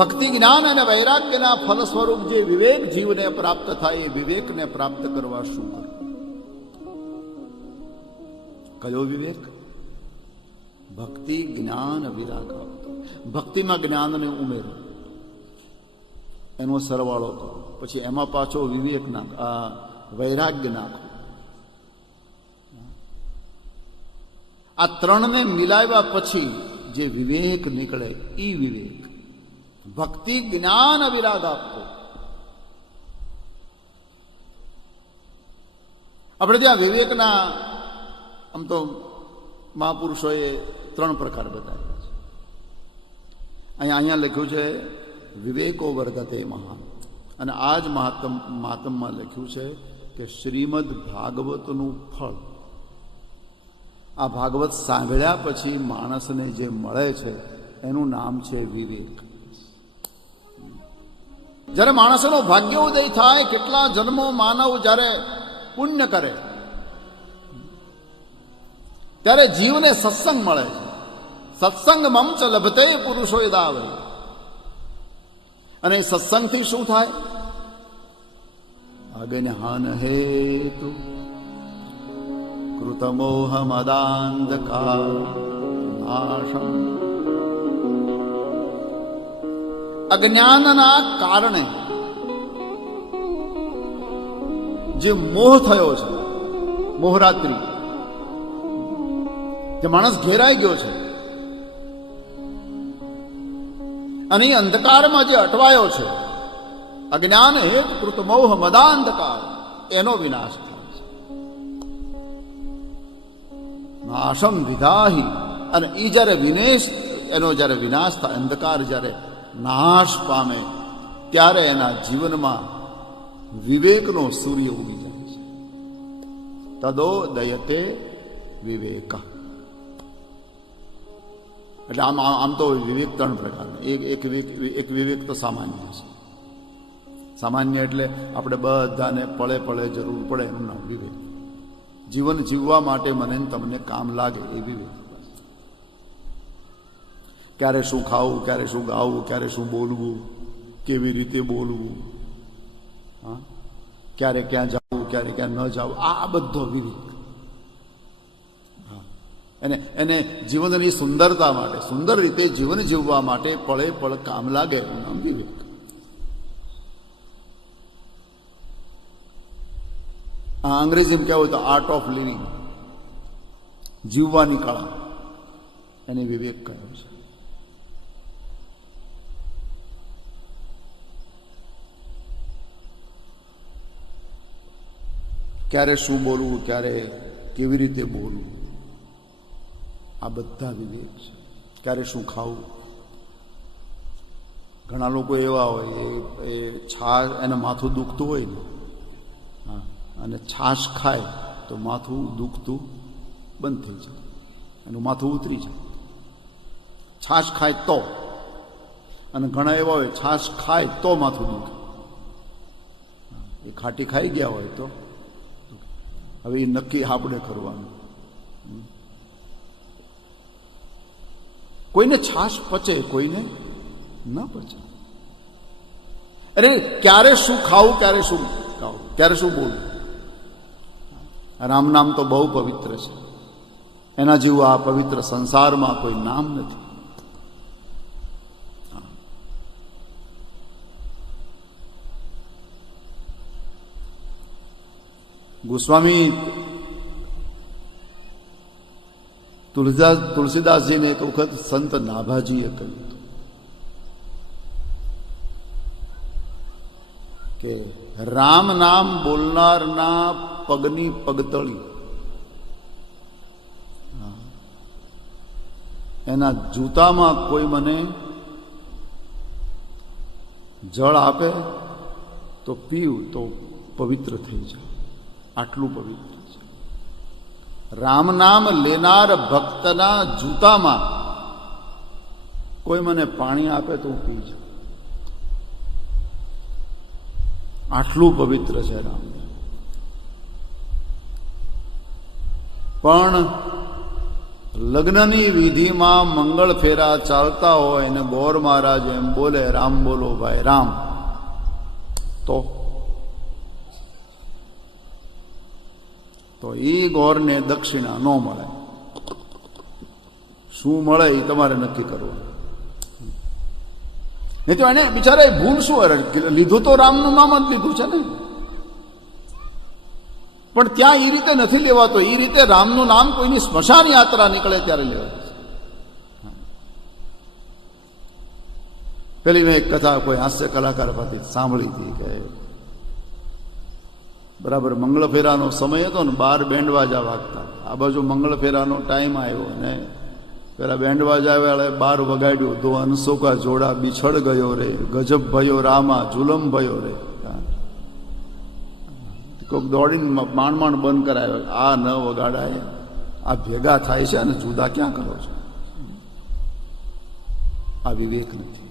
ભક્તિ, જ્ઞાન અને વૈરાગ્યના ફલ સ્વરૂપ જે વિવેક જીવને પ્રાપ્ત થાય, એ વિવેકને પ્રાપ્ત કરવા શું કરવું કયો વિવેક? ભક્તિ, જ્ઞાન, વિરાગ ભક્તિમાં જ્ઞાનને ઉમેરો. એનો સરવાળો કરો. પછી એમાં પાછો વિવેક નાખ. વૈરાગ્ય નાખો. આ ત્રણને મિલાવ્યા પછી જે વિવેક નીકળે એ વિવેક. ભક્તિ, જ્ઞાન વિરાગ આપતો આપણે ત્યાં વિવેકના, આમ તો મહાપુરુષોએ ત્રણ પ્રકાર બતાવ્યા છે. અહીંયા અહીંયા લખ્યું છે, વિવેકો વર્ધતે મહાન. અને આ જ મહાત્મ, મહાત્મમાં લખ્યું છે કે શ્રીમદ ભાગવતનું ફળ. આ ભાગવત સાંભળ્યા પછી માણસને જે મળે છે, એનું નામ છે વિવેક. જ્યારે માણસનો ભાગ્યોદય થાય, કેટલા જન્મો માનવ જ્યારે પુણ્ય કરે. ત્યારે જીવને સત્સંગ મળે સત્સંગ મમચ લભતે પુરુષો દાવે અને સત્સંગથી શું થાય? અજ્ઞાન હેતુ કૃતમોહ મદાંધકાર નાશમ. અજ્ઞાનના કારણે જે મોહ થયો છે, મોહરાત્રિ, જે માણસ ઘેરાઈ ગયો છે, અને એ અંધકારમાં જે અટવાયો છે, અજ્ઞાન હેત કૃત મોહ મદાંધકાર એનો વિનાશ થાય છે. નાશમ વિધાહી, અને એ જ્યારે વિનેશ, એનો જ્યારે વિનાશ થાય, અંધકાર જ્યારે નાશ પામે ત્યારે એના જીવનમાં વિવેકનો સૂર્ય ઉગી જાય છે. તદો દયતે વિવેક. એટલે આમ આમ તો વિવેક ત્રણ પ્રકારના. એક એક વિવેક એક વિવેક તો સામાન્ય છે. સામાન્ય એટલે આપણે બધાને પળે પળે જરૂર પડે એનું નામ વિવેક. જીવન જીવવા માટે મને તમને કામ લાગે એ વિવેક. ક્યારે શું ખાવું, ક્યારે શું ગાવું, ક્યારે શું બોલવું, કેવી રીતે બોલવું? હા? ક્યારે ક્યાં જવું, ક્યારે ક્યાં ન જવું, આ બધો વિવેક. એને એને જીવનની સુંદરતા માટે, સુંદર રીતે જીવન જીવવા માટે પળે પળ કામ લાગે એનું નામ વિવેક. આ અંગ્રેજીમાં કહેવું તો આર્ટ ઓફ લિવિંગ જીવવાની કળા. એને વિવેક કહ્યો છે. ક્યારે શું બોલવું, ક્યારે કેવી રીતે બોલવું? આ બધા વિવેક છે. ક્યારે શું ખાવું? ઘણા લોકો એવા હોય, એ એ છાશ, એને માથું દુખતું હોય ને, હા, અને છાશ ખાય તો માથું દુખતું બંધ થઈ જાય, એનું માથું ઉતરી જાય. છાશ ખાય તો, અને ઘણા એવા હોય, છાશ ખાય તો માથું દુખે. એ ખાટી ખાઈ ગયા હોય તો હવે એ નક્કી આપણે કરવાનું. કોઈને છાશ પચે, કોઈને ન પચે. અરે, ક્યારે શું ખાવું, ક્યારે શું ખાવું, ક્યારે શું બોલવું? રામ નામ તો બહુ પવિત્ર છે. એના જેવું આ પવિત્ર સંસારમાં કોઈ નામ નથી. ગોસ્વામી તુલસીદાસ તુલસીદાસજીને એક વખત સંત નાભાજીએ કહ્યું હતું કે રામ નામ બોલનારના પગની પગતળી. એના જૂતામાં કોઈ મને જળ આપે તો પીવું તો પવિત્ર થઈ જાય. આટલું પવિત્ર છે. રામ નામ લેનાર ભક્તના જૂતામાં કોઈ મને પાણી આપે તો હું પી જાઉં. આટલું પવિત્ર છે રામ. પણ લગ્નની વિધિમાં મંગળ ફેરા ચાલતા હોય અને ગોર મહારાજ એમ બોલે, રામ બોલો ભાઈ, રામ. તો તો એ ગોરને દક્ષિણા ન મળે. શું મળે એ તમારે નક્કી કરવું નહીં તો એને બિચારા ભૂલ શું અરે લીધું તો રામનું નામ જ લીધું છે ને. પણ ત્યાં એ રીતે નથી લેવાતો. એ રીતે રામનું નામ કોઈની સ્મશાન યાત્રા નીકળે ત્યારે લેવાય પેલી મેં એક કથા કોઈ હાસ્ય કલાકાર પાસેથી સાંભળી હતી કે બરાબર, મંગળ ફેરાનો સમય હતો ને બાર બેન્ડવાજા વાગતા. આ બાજુ મંગળ ફેરાનો ટાઈમ આવ્યો અને પેલા બેન્ડ વાજા આવ્યા બાર વગાડ્યું તો અનસોકા જોડા બિછડ ગયો રે, ગજબ ભયો રામા જુલમ ભયો રે. કોઈક દોડીને માંડ માંડ બંધ કરાયો. આ ન વગાડાય. આ ભેગા થાય છે અને જુદા ક્યાં કરો છો? આ વિવેક નથી.